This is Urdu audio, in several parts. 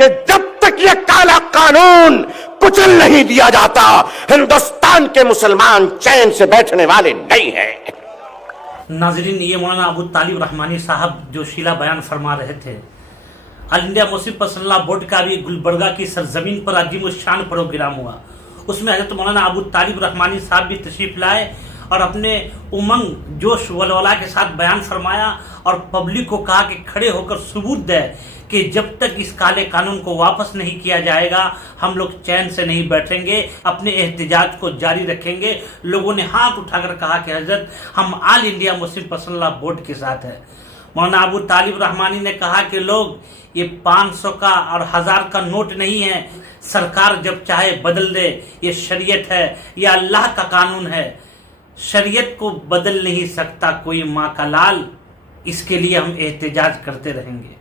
کہ جب تک یہ کالا قانون کچل نہیں دیا جاتا ہندوستان کے مسلمان چین سے بیٹھنے والے نہیں ہیں۔ ناظرین، یہ مولانا ابو طالب رحمانی صاحب جو شیلا بیان فرما رہے تھے۔ آل انڈیا مسلم پرسنل لا بورڈ کا بھی گلبرگہ کی سرزمین پر عظیم الشان پروگرام ہوا۔ اس میں حضرت مولانا ابو طالب رحمانی صاحب بھی تشریف لائے اور اپنے امنگ جوش ولولہ کے ساتھ بیان فرمایا اور پبلک کو کہا کہ کھڑے ہو کر ثبوت دے کہ جب تک اس کالے قانون کو واپس نہیں کیا جائے گا ہم لوگ چین سے نہیں بیٹھیں گے، اپنے احتجاج کو جاری رکھیں گے۔ لوگوں نے ہاتھ اٹھا کر کہا کہ حضرت ہم آل انڈیا مسلم پرسنل لا بورڈ کے ساتھ ہیں۔ مولانا ابو طالب رحمانی نے کہا کہ لوگ یہ 500 کا اور 1000 کا نوٹ نہیں ہے، سرکار جب چاہے بدل دے، یہ شریعت ہے، یہ اللہ کا قانون ہے، شریعت کو بدل نہیں سکتا کوئی ماں کا لال، اس کے لیے ہم احتجاج کرتے رہیں گے۔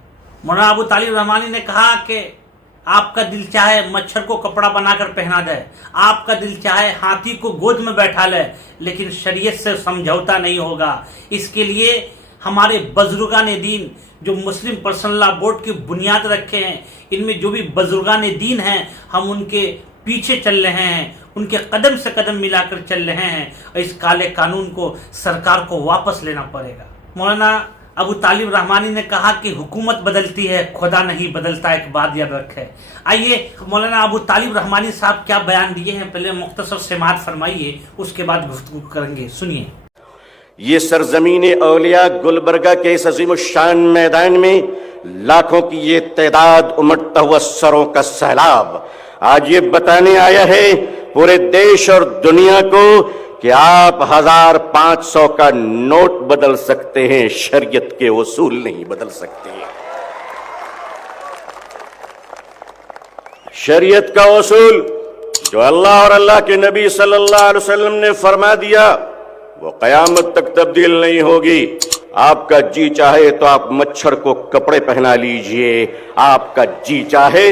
مولانا ابو طالب رحمانی نے کہا کہ آپ کا دل چاہے مچھر کو کپڑا بنا کر پہنا دے، آپ کا دل چاہے ہاتھی کو گود میں بیٹھا لے، لیکن شریعت سے سمجھوتا نہیں ہوگا۔ اس کے لیے ہمارے بزرگان دین جو مسلم پرسنل لا بورڈ کی بنیاد رکھے ہیں، ان میں جو بھی بزرگان دین ہیں ہم ان کے پیچھے چل رہے ہیں، ان کے قدم سے قدم ملا کر چل رہے ہیں، اور اس کالے قانون کو سرکار کو واپس لینا پڑے گا۔ مولانا ابو طالب رحمانی نے کہا کہ حکومت بدلتی ہے، خدا نہیں بدلتا، ایک بات یاد رکھے۔ آئیے مولانا ابو طالب رحمانی صاحب کیا بیان دیے ہیں پہلے مختصر سماعت فرمائیے، اس کے بعد گفتگو کریں گے، سنیے۔ یہ سرزمین اولیاء گلبرگہ کے اس عظیم الشان میدان میں لاکھوں کی یہ تعداد امٹتا ہوا سروں کا سیلاب آج یہ بتانے آیا ہے پورے دیش اور دنیا کو کہ آپ 1500 کا نوٹ بدل سکتے ہیں، شریعت کے اصول نہیں بدل سکتے۔ شریعت کا اصول جو اللہ اور اللہ کے نبی صلی اللہ علیہ وسلم نے فرما دیا وہ قیامت تک تبدیل نہیں ہوگی۔ آپ کا جی چاہے تو آپ مچھر کو کپڑے پہنا لیجئے، آپ کا جی چاہے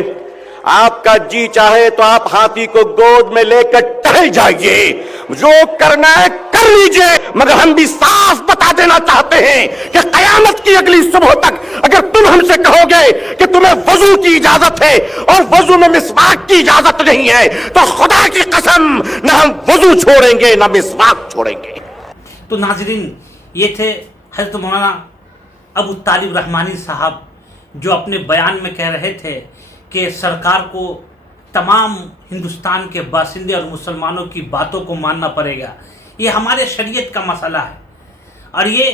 تو آپ ہاتھی کو گود میں لے کر ٹہل جائیے، جو کرنا ہے کر لیجئے، مگر ہم بھی صاف بتا دینا چاہتے ہیں کہ قیامت کی اگلی صبح تک اگر تم ہم سے کہو گے کہ تمہیں وضو کی اجازت ہے اور وضو میں مسواک کی اجازت نہیں ہے تو خدا کی قسم نہ ہم وضو چھوڑیں گے نہ مسواک چھوڑیں گے۔ تو ناظرین، یہ تھے حضرت مولانا ابو طالب رحمانی صاحب جو اپنے بیان میں کہہ رہے تھے کہ سرکار کو تمام ہندوستان کے باشندے اور مسلمانوں کی باتوں کو ماننا پڑے گا۔ یہ ہمارے شریعت کا مسئلہ ہے، اور یہ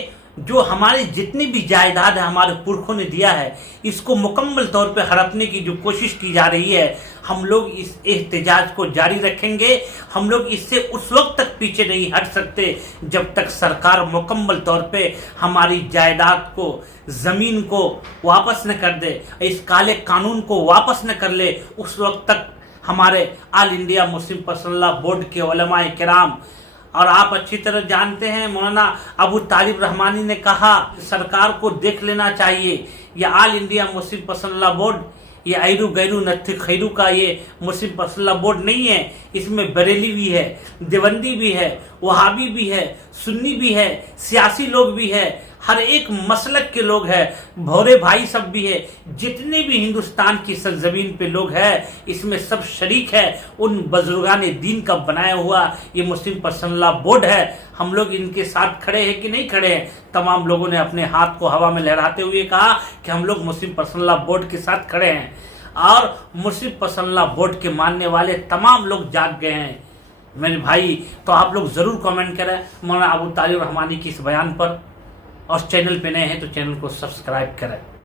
جو ہماری جتنی بھی جائیداد ہے ہمارے پرکھوں نے دیا ہے، اس کو مکمل طور پہ ہڑپنے کی جو کوشش کی جا رہی ہے، ہم لوگ اس احتجاج کو جاری رکھیں گے۔ ہم لوگ اس سے اس وقت تک پیچھے نہیں ہٹ سکتے جب تک سرکار مکمل طور پہ ہماری جائیداد کو، زمین کو واپس نہ کر دے، اس کالے قانون کو واپس نہ کر لے۔ اس وقت تک ہمارے آل انڈیا مسلم پرسنل لا بورڈ کے علماء کرام، اور آپ اچھی طرح جانتے ہیں مولانا ابو طالب رحمانی نے کہا سرکار کو دیکھ لینا چاہیے، یہ آل انڈیا مسلم پرسنل لا بورڈ یہ ایرو گیرو نتھی خیرو کا یہ مسلم پرسنل لا بورڈ نہیں ہے، اس میں بریلی بھی ہے، دیوبندی بھی ہے، وہابی بھی ہے، سنی بھی ہے، سیاسی لوگ بھی ہے، ہر ایک مسلک کے لوگ ہیں، بھورے بھائی سب بھی ہے، جتنے بھی ہندوستان کی سرزمین پہ لوگ ہیں اس میں سب شریک ہے۔ ان بزرگان دین کا بنایا ہوا یہ مسلم پرسنل لا بورڈ ہے، ہم لوگ ان کے ساتھ کھڑے ہیں کہ نہیں کھڑے ہیں؟ تمام لوگوں نے اپنے ہاتھ کو ہوا میں لہراتے ہوئے کہا کہ ہم لوگ مسلم پرسنل لا بورڈ کے ساتھ کھڑے ہیں، اور مسلم پرسنل لا بورڈ کے ماننے والے تمام لوگ جاگ گئے ہیں۔ میرے بھائی، تو آپ لوگ ضرور کامنٹ کریں مولانا ابو طالب رحمانی کی اس بیان پر، اور چینل پہ نئے ہیں تو چینل کو سبسکرائب کریں۔